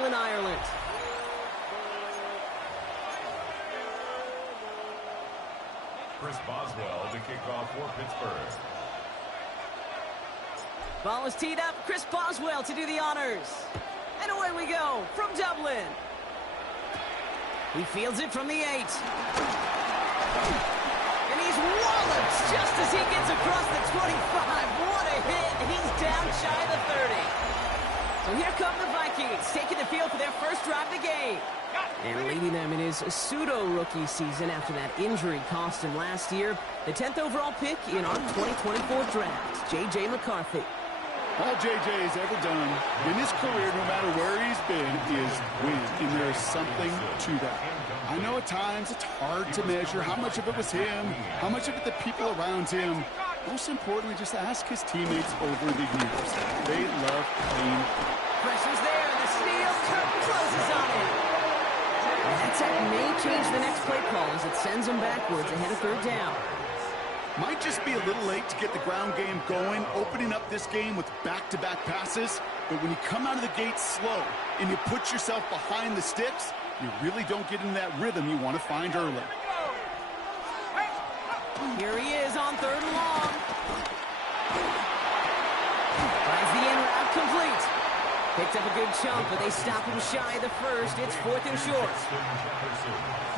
Dublin, Ireland. Chris Boswell to kick off for Pittsburgh. Ball is teed up. Chris Boswell to do the honors. And away we go from Dublin. He fields it from the 8. And he's walloped just as he gets across the 25. What a hit. He's down shy of the 30. So here come the Vikings, taking the field for their first drive of the game. And leading them in his pseudo-rookie season after that injury cost him last year. The 10th overall pick in our 2024 draft, J.J. McCarthy. All JJ's ever done in his career, no matter where he's been, is win. And there's something to that. I know at times it's hard to measure how much of it was him, how much of it the people around him. Most importantly, just ask his teammates over the years. They love playing. Pressure's there. The steal. Curtin closes on it. That tech may change the next play call as it sends them backwards ahead of third down. Might just be a little late to get the ground game going, opening up this game with back-to-back passes. But when you come out of the gate slow and you put yourself behind the sticks, you really don't get in that rhythm you want to find early. Here he is on third and long. Finds the in route complete. Picked up a good chunk, but they stop him shy of the first. It's 4th and short.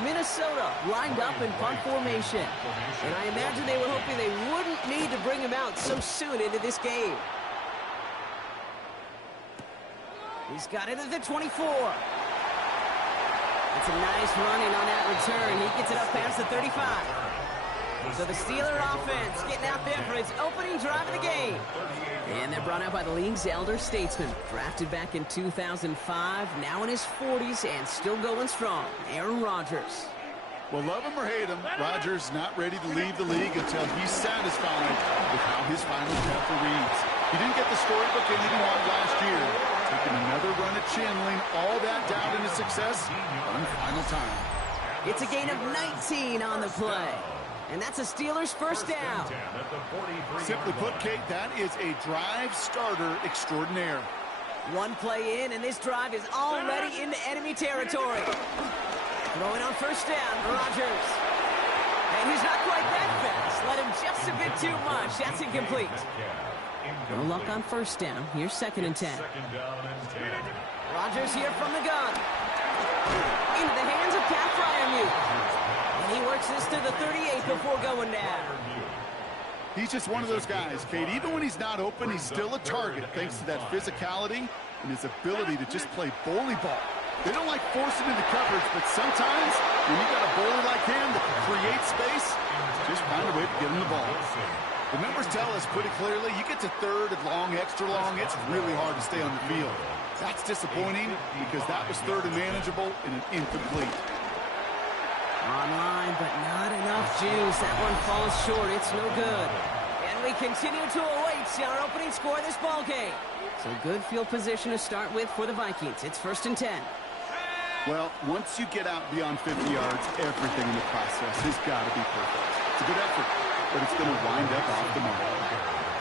Minnesota lined up in punt formation. And I imagine they were hoping they wouldn't need to bring him out so soon into this game. He's got it at the 24. It's a nice running on that return. He gets it up past the 35. So the Steeler offense getting out there for its opening drive of the game. And they're brought out by the league's elder statesman. Drafted back in 2005, now in his 40s and still going strong. Aaron Rodgers. Well, love him or hate him, Rodgers not ready to leave the league until he's satisfied with how his final chapter reads. He didn't get the storybook ending he wanted last year. Taking another run at channeling all that doubt into success one final time. It's a gain of 19 on the play. And that's a Steelers first down. Simply put, Kate, that is a drive starter extraordinaire. One play in, and this drive is already into enemy territory. Throwing on first down, Rodgers. And he's not quite that fast. Let him just a bit too much. That's incomplete. No luck on first down. Here's 2nd and 10. Rodgers here from the gun. Into the hands of Pat Fryermuth. And he works this to the 38 before going down. He's just one of those guys, Kate. Even when he's not open, he's still a target thanks to that physicality and his ability to just play bully ball. They don't like forcing into coverage, but sometimes when you got a bully like him that can create space, just find a way to get him the ball. The numbers tell us pretty clearly, you get to third and long, extra long, it's really hard to stay on the field. That's disappointing because that was third and manageable and an incomplete. Online, but not enough juice. That one falls short. It's no good. And we continue to await our opening score of this ball game. So good field position to start with for the Vikings. It's 1st and 10. Well, once you get out beyond 50 yards, everything in the process has got to be perfect. It's a good effort, but it's going to wind up off the mark.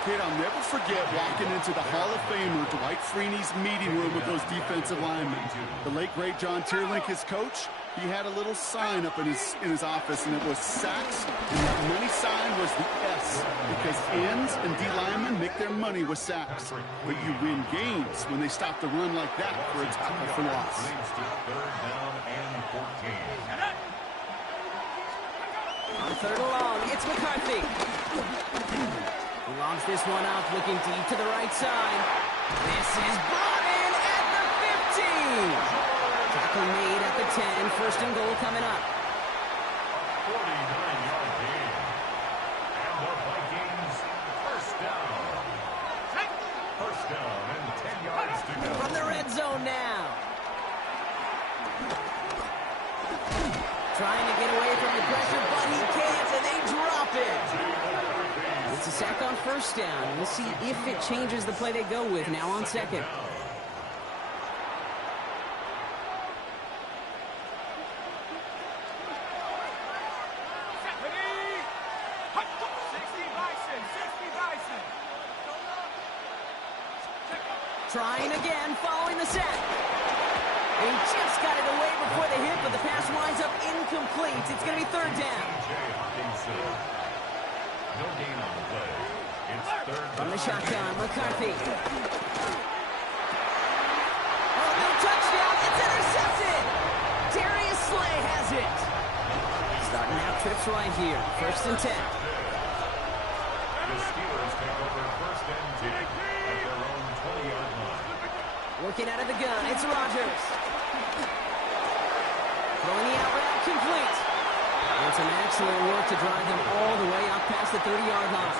Kid, I'll never forget walking into the Hall of Famer Dwight Freeney's meeting room with those defensive linemen. The late, great John Tierlink, his coach, he had a little sign up in his office, and it was sacks, and that money sign was the S, because ends and D linemen make their money with sacks. But you win games when they stop the run like that for a tackle for loss. On third and long, it's McCarthy. He launches this one up, looking deep to the right side. This is brought in at the 15. Tackle made at the 10. 1st and goal coming up. 49-yard gain. And the Vikings first down. First down and 10 yards to go. From the red zone now. Trying to get away from the pressure, but he can't, and they drop it. It's a sack on first down. We'll see if it changes the play they go with now on 2nd. Trying again, following the sack. He just got it away before the hit, but the pass winds up incomplete. It's going to be third down. No gain on the play. It's third down. From the shotgun, McCarthy. Oh, no touchdown. It's intercepted. Darius Slay has it. Starting out trips right here. First and 10. The Steelers take over first and 10 at their own 20-yard line. Working out of the gun. It's Rodgers. Throwing the out route complete. And some excellent work to drive them all the way up past the 30-yard line.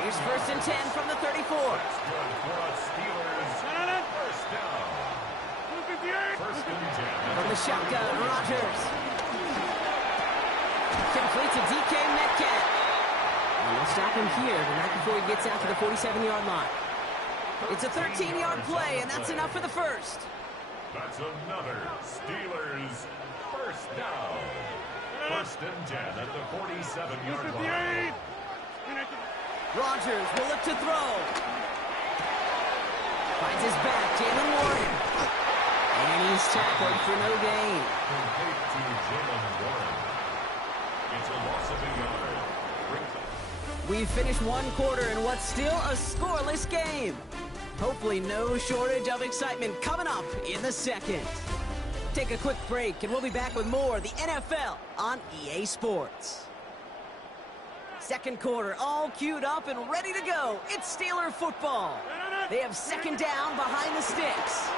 Here's first and 10 from the 34. That's good for us Steelers. First down. First and 10. From the shotgun, Rodgers. Complete to DK Metcalf. And they'll stop him here, but not before he gets out to the 47-yard line. It's a 13-yard play, and that's enough for the first. That's another Steelers first down. First and 10 at the 47-yard line. Rodgers will look to throw. Finds his back, Jalen Warren. And he's tackled for no gain. Complete to Jalen Warren. It's a loss of a yard. We've finished one quarter in what's still a scoreless game. Hopefully no shortage of excitement coming up in the second. Take a quick break, and we'll be back with more of the NFL on EA Sports. Second quarter, all queued up and ready to go. It's Steeler football. They have second down behind the sticks.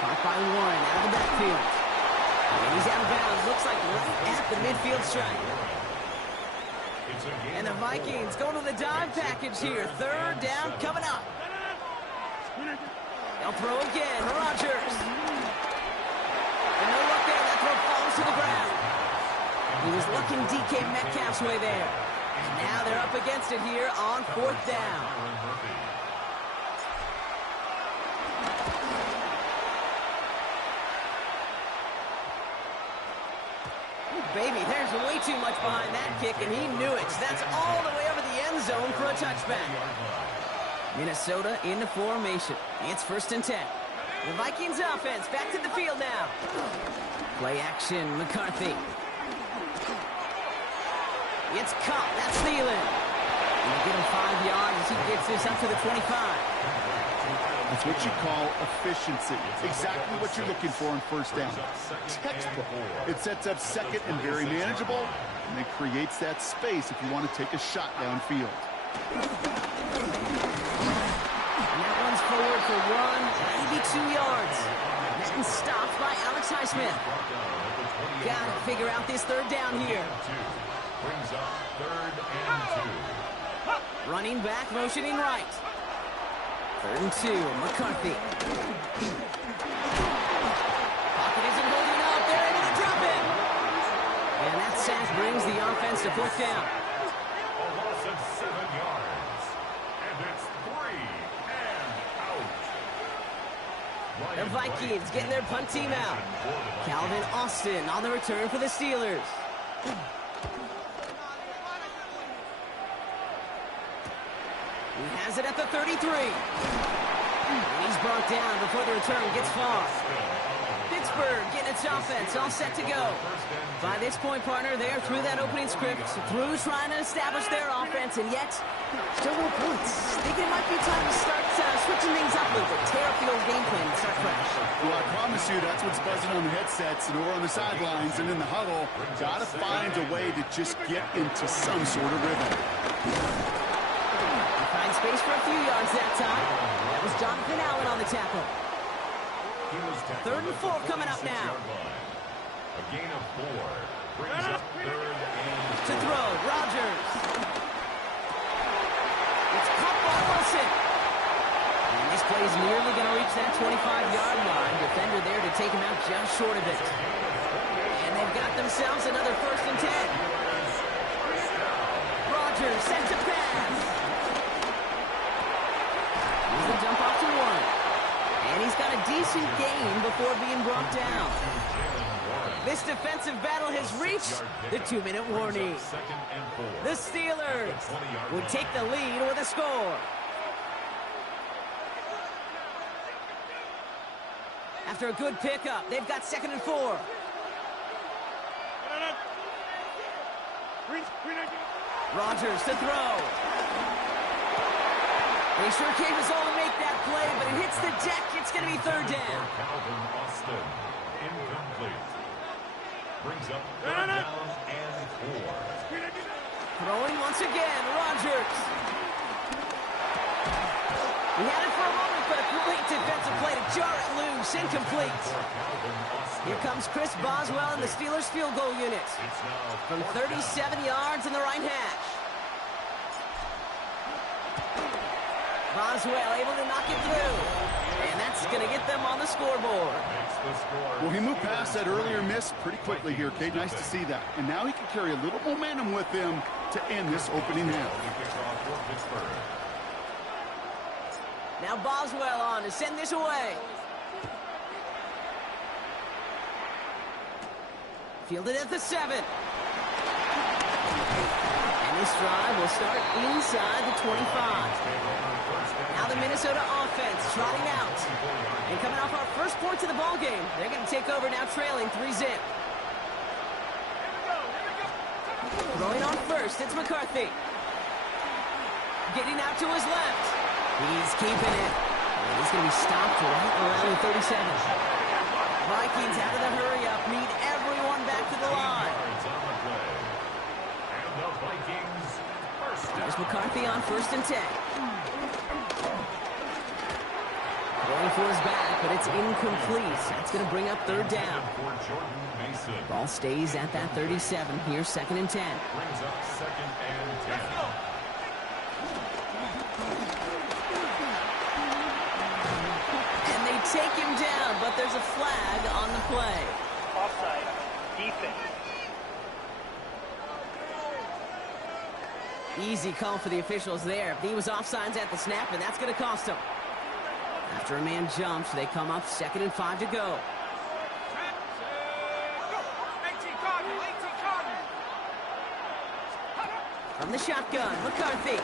Caught by Warren out of the backfield. And he's out of bounds, looks like right at the midfield stripe. And the Vikings going to the dime package here. Third down coming up. They'll throw again. Rodgers. And no luck there. That throw falls to the ground. He was looking DK Metcalf's way there. And now they're up against it here on fourth down. Baby, there's way too much behind that kick, and he knew it. That's all the way over the end zone for a touchback. Minnesota in the formation. It's first and 10. The Vikings offense back to the field now. Play action, McCarthy. It's caught. That's Thielen. He'll get him 5 yards as he gets this up to the 25. That's what you call efficiency. Exactly what you're looking for on first down. Textbook. It sets up second and very manageable, and it creates that space if you want to take a shot downfield. And that one's forward for 1, maybe 2 yards. Madden stopped by Alex Highsmith. Got to figure out this third down here. Brings up third and 2. Running back, motioning right. Third and 2, McCarthy. Pocket isn't holding up. They're able to drop it. And that sack brings the offense to fourth down. A loss of 7 yards. And it's 3 and out. The Vikings getting their punt team out. Calvin Austin on the return for the Steelers. He has it at the 33. And he's brought down before the return gets far. Pittsburgh getting its offense all set to go. By this point, partner, they're through that opening script, through trying to establish their offense, and yet still no points. Thinking it might be time to start switching things up a little bit, tear up the old game plan and start fresh. Well, I promise you that's what's buzzing on the headsets and over on the sidelines and in the huddle. Got to find a way to just get into some sort of rhythm. Find space for a few yards that time. That was Jonathan Allen on the tackle. Third and 4 coming up now. A gain of 4 brings up third and to throw, Rodgers. It's caught by Wilson. And this play is nearly going to reach that 25-yard line. Defender there to take him out just short of it. And they've got themselves another first and 10. Rodgers sent to pass. Here's the dump off to Warren. And he's got a decent gain before being brought down. This defensive battle has reached the 2-minute warning. The Steelers would take the lead with a score. After a good pickup, they've got 2nd and 4. Rodgers to throw. They sure came his all to make that play, but it hits the deck. It's going to be 3rd down. Calvin Austin, incomplete. Brings up 3rd down and 4. Throwing once again, Rodgers. He had it for a moment, but a great defensive play to jar it loose. Incomplete. Here comes Chris Boswell in the Steelers field goal unit. From 37 yards in the right hash. Boswell able to knock it through. And that's going to get them on the scoreboard. Well, he moved past that earlier miss pretty quickly here, Kate. Nice to see that. And now he can carry a little momentum with him to end this opening half. Now Boswell on to send this away. Fielded at the 7. And this drive will start inside the 25. Now the Minnesota offense trotting out. And coming off our first points of the ball game, they're going to take over now trailing 3-zip. Throwing on first, it's McCarthy. Getting out to his left. He's keeping it. And he's going to be stopped right around the 37. Vikings out of the hurry-up, need everyone back to the line. There's McCarthy on 1st and 10. Going for his back, but it's incomplete. That's going to bring up 3rd down. Ball stays at that 37. Here's 2nd and 10. Brings up 2nd and 10. And they take him down, but there's a flag on the play. Offside. Defense. Easy call for the officials there. He was offsides at the snap, and that's going to cost him. After a man jumps, they come up 2nd and 5 to go. From the shotgun, McCarthy.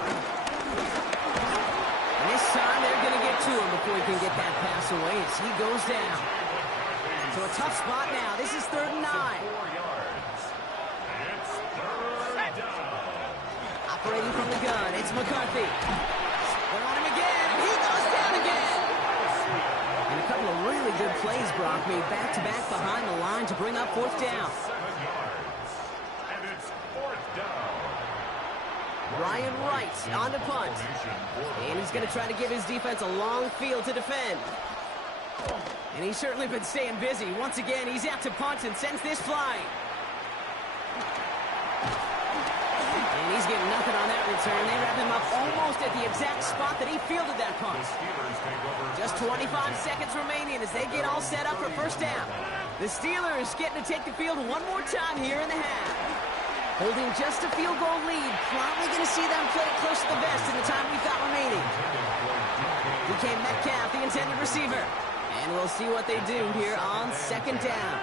And this time they're going to get to him before he can get that pass away as he goes down. So a tough spot now. This is 3rd and 9. 4 yards. It's 3rd down. Operating from the gun, it's McCarthy. They're on him again. He goes down again. And a couple of really good plays, Brock, made back-to-back behind the line to bring up 4th down. 7 yards. And it's 4th down. Ryan Wright on to punt. And he's going to try to give his defense a long field to defend. And he's certainly been staying busy. Once again, he's out to punt and sends this flying. And he's getting nothing on that return. They wrap him up almost at the exact spot that he fielded that punt. Just 25 seconds remaining as they get all set up for 1st down. The Steelers getting to take the field one more time here in the half. Holding just a field goal lead. Probably going to see them play it close to the vest in the time we've got remaining. DK Metcalf, the intended receiver. And we'll see what they do here on 2nd down.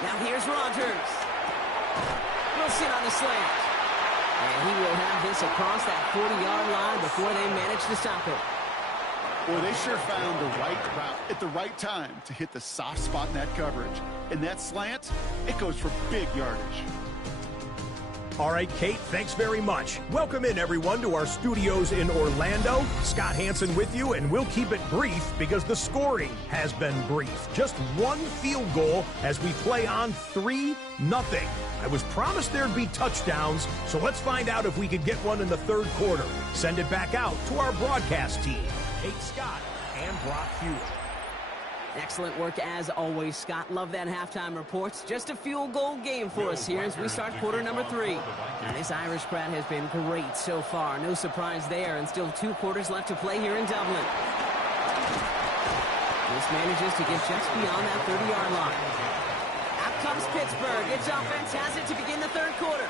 Now here's Rodgers. Wilson on the slant. And he will have this across that 40-yard line before they manage to stop it. Boy, they sure found the right route at the right time to hit the soft spot in that coverage. And that slant, it goes for big yardage. All right, Kate, thanks very much. Welcome in, everyone, to our studios in Orlando. Scott Hansen with you, and we'll keep it brief because the scoring has been brief. Just one field goal as we play on 3-0. I was promised there'd be touchdowns, so let's find out if we could get one in the 3rd quarter. Send it back out to our broadcast team, Kate Scott and Brock Hewitt. Excellent work as always, Scott. Love that halftime reports. Just a field goal game for us here as we start quarter number 3. And this Irish crowd has been great so far. No surprise there, and still 2 quarters left to play here in Dublin. This manages to get just beyond that 30-yard line. Out comes Pittsburgh. Its offense has it to begin the 3rd quarter.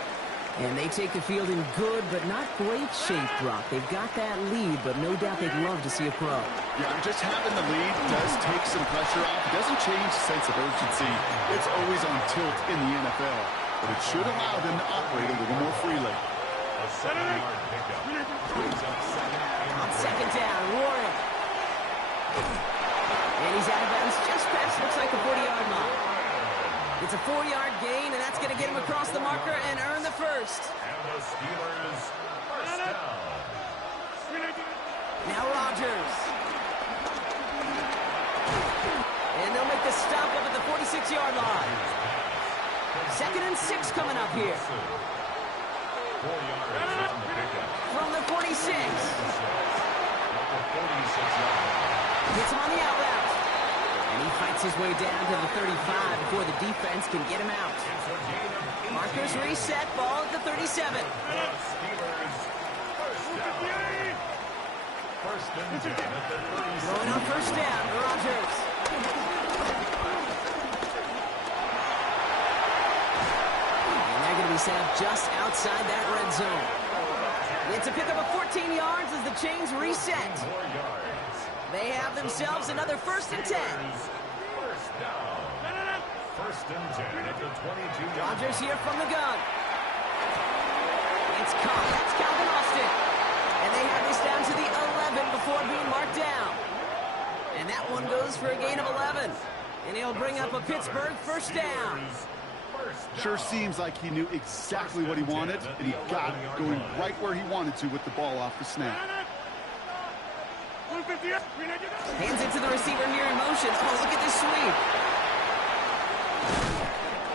And they take the field in good but not great shape, Brock. They've got that lead, but no doubt they'd love to see a pro. Yeah, just having the lead does take some pressure off. It doesn't change the sense of urgency. It's always on tilt in the NFL. But it should allow them to operate a little more freely. A 7-yard pickup. Brings up 2nd and On 2nd down, Warren. And he's out of bounds just past, looks like, the 40-yard line. It's a 4-yard gain, and that's going to get him across the marker and earn the first. And the Steelers first down. Now Rodgers. And they'll make the stop up at the 46-yard line. 2nd and 6 coming up here. 4 yards on the pickup. From the 46. Hits him on the out route. And he fights his way down to the 35 before the defense can get him out. Markers reset, ball at the 37. Steelers first down. First and 10 at the 37. Going on first down, Rodgers. And they're going to be set up just outside that red zone. It's a pickup of 14 yards as the chains reset. 4 yards. They have themselves another 1st and 10. First down. First and 10 at the 22. Rodgers here from the gun. It's caught. That's Calvin Austin. And they have this down to the 11 before being marked down. And that one goes for a gain of 11. And he'll bring up a Pittsburgh first down. Sure seems like he knew exactly what he wanted, and he got it going right where he wanted to with the ball off the snap. Hands it to the receiver here in motion. Oh, look at this sweep.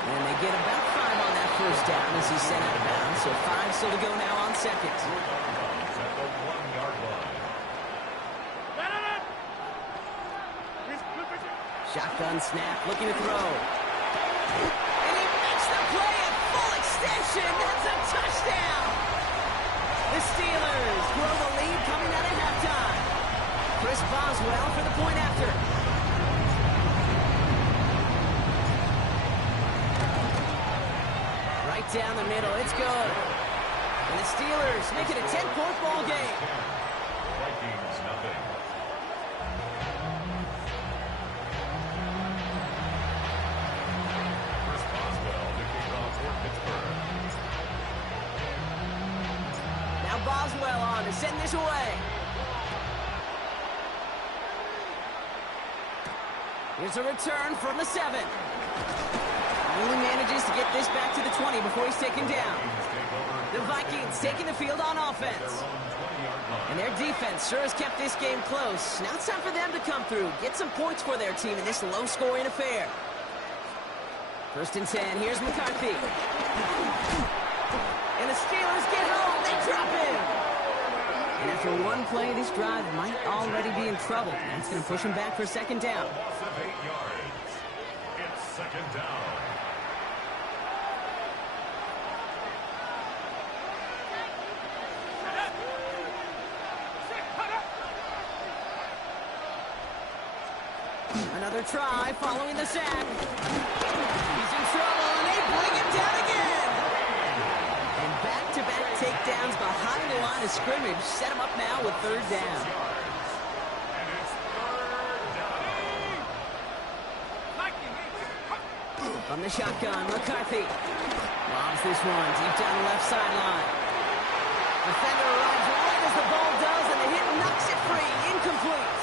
And they get about 5 on that first down as he's sent out of bounds. So 5 still to go now on second. At the 1-yard line. Shotgun snap, looking to throw. And he makes the play at full extension. That's a touchdown. The Steelers grow the lead coming out of halftime. Chris Boswell for the point after. Right down the middle, it's good. And the Steelers make it a 10-point ball game. Vikings nothing. Chris Boswell to kick off for Pittsburgh. Now Boswell on to send this away. Here's a return from the 7. Only manages to get this back to the 20 before he's taken down. The Vikings taking the field on offense. And their defense sure has kept this game close. Now it's time for them to come through, get some points for their team in this low-scoring affair. 1st and 10, here's McCarthy. And the Steelers get home, they drop him. And after one play, this drive might already be in trouble. That's going to push him back for 2nd down. Loss of 8 yards. It's 2nd down. Another try following the sack. He's in trouble, and they bring him down again. And back-to-back takedowns behind the line of scrimmage set him up now with 3rd down. And it's 3rd down. From the shotgun, McCarthy lobs this one deep down the left sideline. Defender arrives right as the ball does, and the hit knocks it free. Incomplete.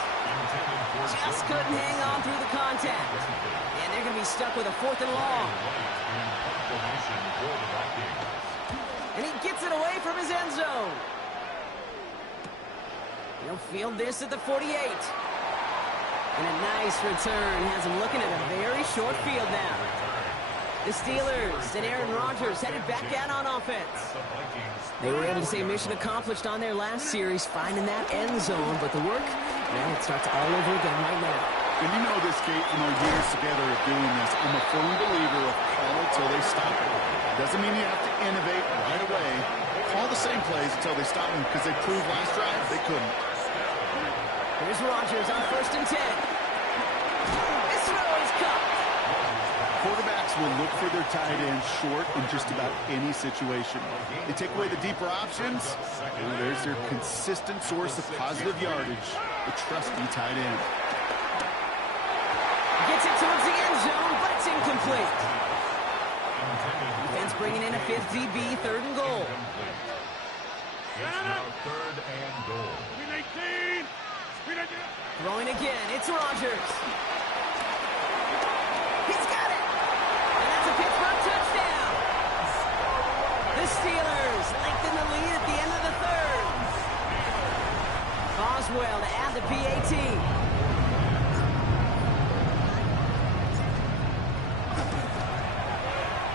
Just couldn't hang on through the contact. And they're going to be stuck with a 4th and long. And he gets it away from his end zone. He'll field this at the 48. And a nice return has him looking at a very short field now. The Steelers and Aaron Rodgers headed back out on offense. They were able to say mission accomplished on their last series, finding that end zone. But the work, well, it starts all over again right now. And you know this, Kate, from our years together of doing this, I'm a firm believer of call it till they stop it. Doesn't mean you have to innovate right away. Call the same plays until they stop them, because they proved last drive they couldn't. Here's Rodgers on 1st and 10. This throw is caught. Quarterbacks will look for their tight end short in just about any situation. They take away the deeper options, and there's their consistent source of positive yardage, the trusty tight end. Gets it towards the end zone, but it's incomplete. Defense bringing in a 5th DB, 3rd and goal. It's now 3rd and goal. Throwing again, it's Rodgers. He's got it! And that's a Pittsburgh touchdown! The Steelers lengthen the lead at the end of the third. Boswell to add the PAT.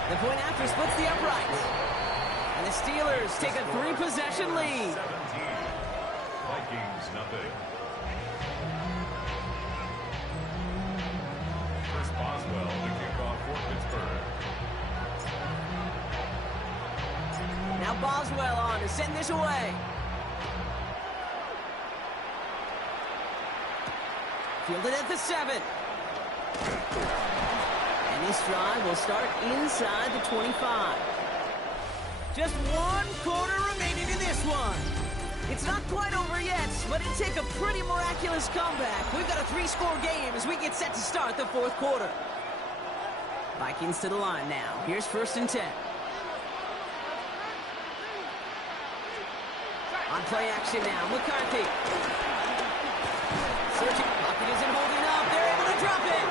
The point after splits the uprights. And the Steelers take a 3-possession lead. 17. Vikings nothing. Chris Boswell to kick off for Pittsburgh. Now Boswell on to send this away. Fielded at the 7. And this drive will start inside the 25. Just 1 quarter remaining in this one. It's not quite over yet, but it'd take a pretty miraculous comeback. We've got a 3-score game as we get set to start the 4th quarter. Vikings to the line now. Here's 1st and 10. On play action now, McCarthy. Searching, pocket isn't holding up. They're able to drop it.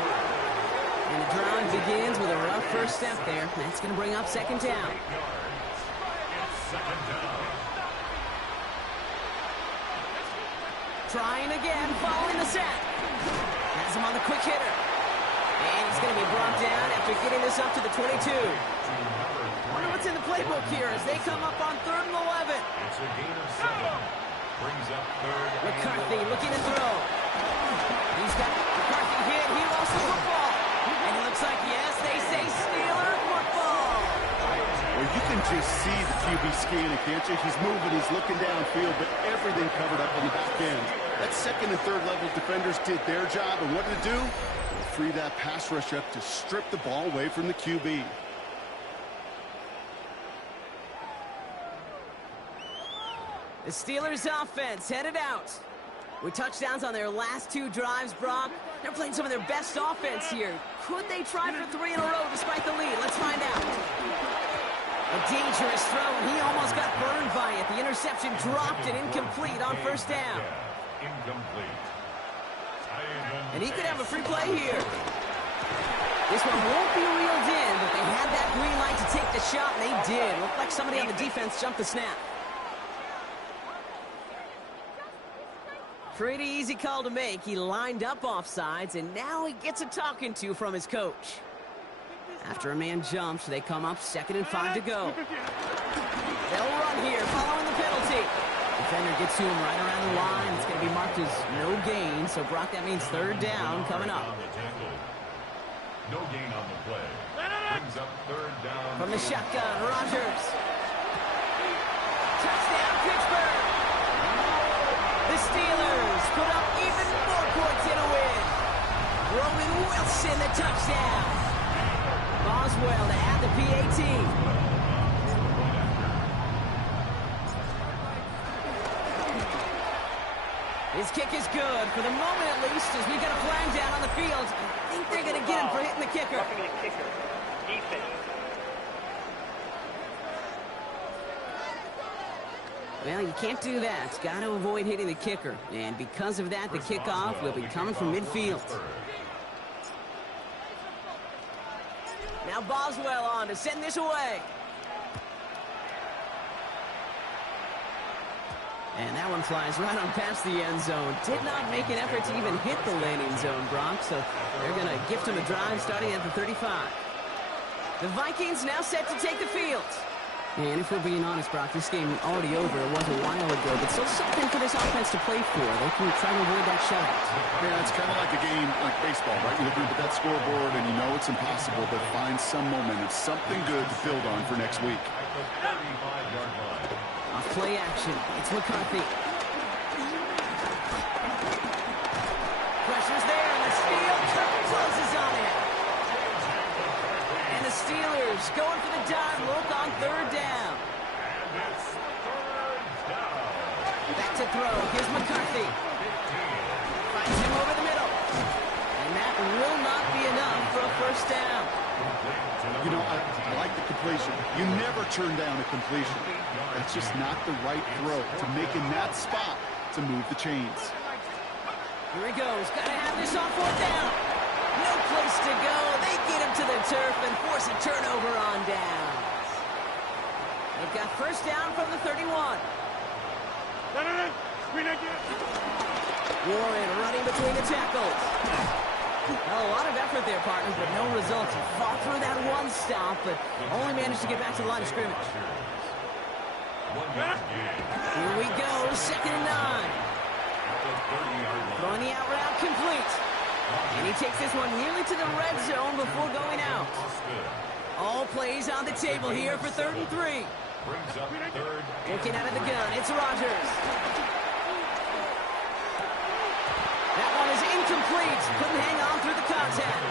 And the drive begins with a rough first step there. That's going to bring up 2nd down. Trying again, following the set. Has him on the quick hitter. And he's going to be brought down after getting this up to the 22. Wonder what's in the playbook here as they come up on 3rd and 11. It's a gain of 7. Brings up 3rd. McCarthy looking to throw. He's got McCarthy hit. He lost the football. And it looks like, yes, they say Steeler football. Well, you can just see the QB scanning, can't you? He's moving, he's looking downfield, but everything covered up on the back end. That 2nd and 3rd level defenders did their job, and what did it do? It'll free that pass rush up to strip the ball away from the QB. The Steelers offense headed out. With touchdowns on their last 2 drives, Brock. They're playing some of their best offense here. Could they try for 3 in a row despite the lead? Let's find out. A dangerous throw, and he almost got burned by it. The interception dropped and incomplete on 1st down. Incomplete. And he could have a free play here. This one won't be reeled in, but they had that green light to take the shot, and they did. Looked like somebody on the defense jumped the snap. Pretty easy call to make. He lined up offsides, and now he gets a talking to from his coach. After a man jumps, they come up 2nd and 5 to go. They'll run here, following the penalty. Defender gets to him right around the line. It's going to be marked as no gain, so Brock, that means 3rd down coming up. No gain on the play. Brings up 3rd down. From the shotgun, Rodgers. Touchdown, Pittsburgh. The Steelers put up even more points in a win. Roman Wilson, the touchdown. Boswell to add the PAT. His kick is good, for the moment at least, as we got a flag down on the field. I think they're going to get him for hitting the kicker. Defense. Well, you can't do that. Got to avoid hitting the kicker. And because of that, the kickoff will be coming from midfield. Now Boswell on to send this away. And that one flies right on past the end zone. Did not make an effort to even hit the landing zone, Brock. So they're going to gift him a drive starting at the 35. The Vikings now set to take the field. And if we're being honest, Brock, this game already over. It was a while ago, but still something for this offense to play for. They can try to avoid that shutout. Yeah, it's kind of like a game like baseball, right? You look at that scoreboard and you know it's impossible, but find some momentum, something good to build on for next week. Off play action, it's McCarthy. Pressure's there, and the steal closes on it. And the Steelers going for the dive look on 3rd down. Back to throw. Here's McCarthy. Finds him over the middle. And that will not be enough for a 1st down. You know, I like the completion. You never turn down a completion. That's just not the right throw to make in that spot to move the chains. Here he goes. Got to have this on fourth down. No place to go. They get him to the turf and force a turnover on downs. They've got first down from the 31. Warren running between the tackles. Well, a lot of effort there, partners, but no results. He fought through that one stop, but only managed to get back to the line of scrimmage. Here we go, 2nd and 9. Throwing the out route complete. And he takes this one nearly to the red zone before going out. All plays on the table here for 3rd and 3. Looking out of the gun, it's Rodgers. That one is incomplete. Couldn't hang on through the contact.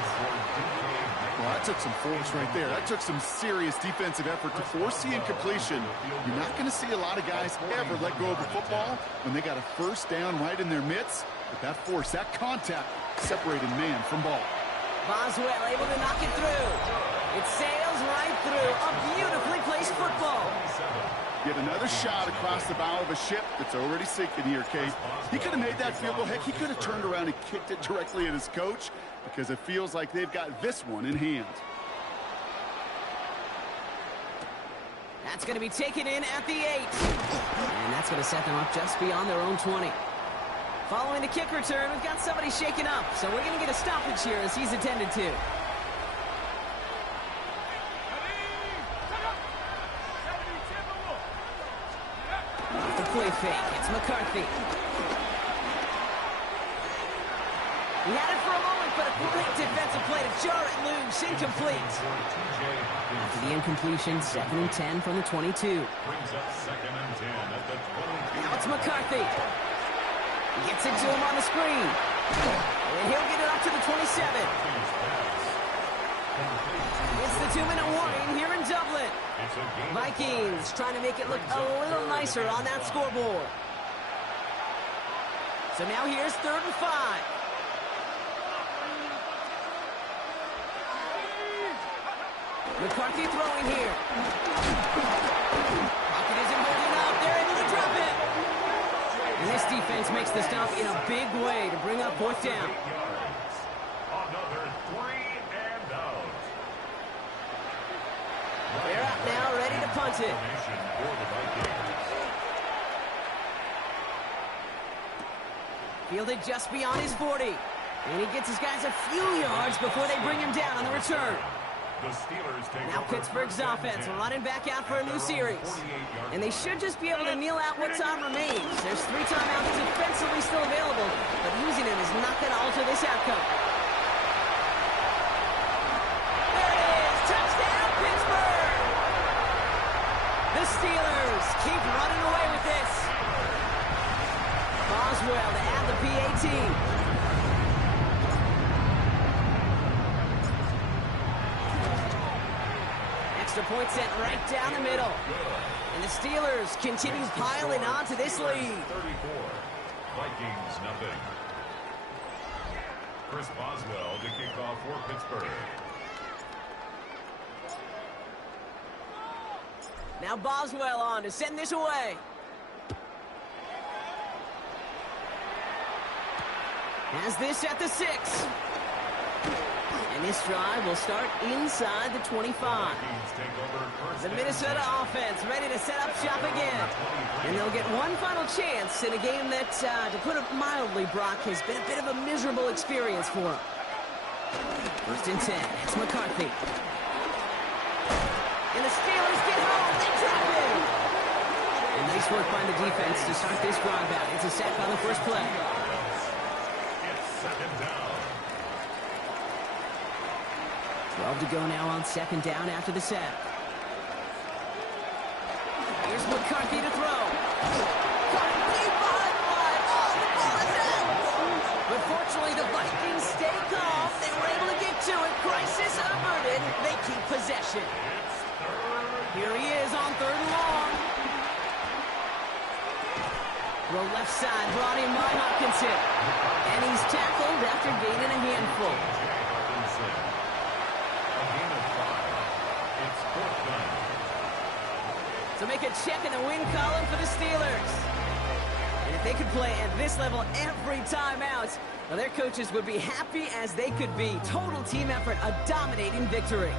Well, that took some force right there. That took some serious defensive effort to force the incompletion. You're not going to see a lot of guys ever let go of the football when they got a first down right in their midst. But that force, that contact, separated man from ball. Boswell able to knock it through. It sails right through. A beautifully placed football. Get another shot across the bow of a ship that's already sinking here, Kate. He could have made that field goal. Heck, he could have turned around and kicked it directly at his coach because it feels like they've got this one in hand. That's going to be taken in at the 8. And that's going to set them up just beyond their own 20. Following the kick return, we've got somebody shaken up, so we're going to get a stoppage here as he's attended to. Off the play fake, it's McCarthy. He had it for a moment, but a great defensive play to jar it loose, incomplete. After the incompletion, 2nd and 10 from the 22. Now it's McCarthy. He gets it to him on the screen. And he'll get it up to the 27. It's the 2-minute warning here in Dublin. Vikings trying to make it look a little nicer on that scoreboard. So now here's 3rd and 5. McCarthy throwing here. Pocket isn't holding up. They're able to drop it. And this defense makes the stop in a big way to bring up 4th down. Another 3 and out. They're out now, ready to punt it. Fielded just beyond his 40. And he gets his guys a few yards before they bring him down on the return. Now Pittsburgh's offense running back out for a new series. And they should just be able to kneel out what time remains. There's 3 timeouts defensively still available, but using them is not going to alter this outcome. There it is! Touchdown, Pittsburgh! The Steelers keep running away with this. Boswell to add the PAT. The point sent right down the middle. And the Steelers continue piling on to this lead. 34. Vikings nothing. Chris Boswell to kick off for Pittsburgh. Now Boswell on to send this away. Has this at the 6. And this drive will start inside the 25. The Minnesota offense ready to set up shop again. And they'll get one final chance in a game that, to put it mildly, Brock, has been a bit of a miserable experience for them. 1st and 10. It's McCarthy. And the Steelers get home. They drop it. And nice work by the defense to start this drive out. It's a sack on the first play. It's 2nd down. 12 to go now on 2nd down after the sack. Here's McCarthy to throw. Caught deep behind 5. Oh, the ball is out. But fortunately, the Vikings stay calm. They were able to get to it. Crisis averted. They keep possession. Here he is on 3rd and long. Throw left side brought in by Hopkinson. And he's tackled after gaining a handful. So make a check in the win column for the Steelers. And if they could play at this level every time out, well, their coaches would be happy as they could be. Total team effort, a dominating victory.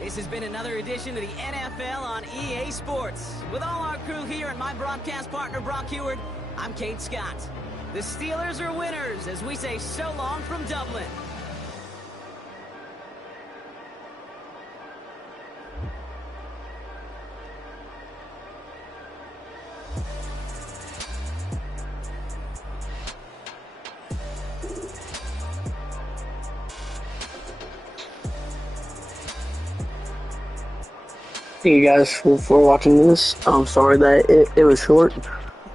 This has been another edition of the NFL on EA Sports. With all our crew here and my broadcast partner, Brock Heward, I'm Kate Scott. The Steelers are winners as we say so long from Dublin. Thank you guys for watching this. I'm sorry that it was short.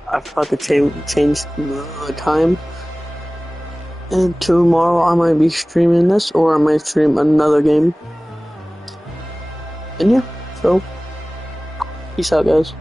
I forgot to change the time. And tomorrow I might be streaming this, or I might stream another game. And yeah, so peace out, guys.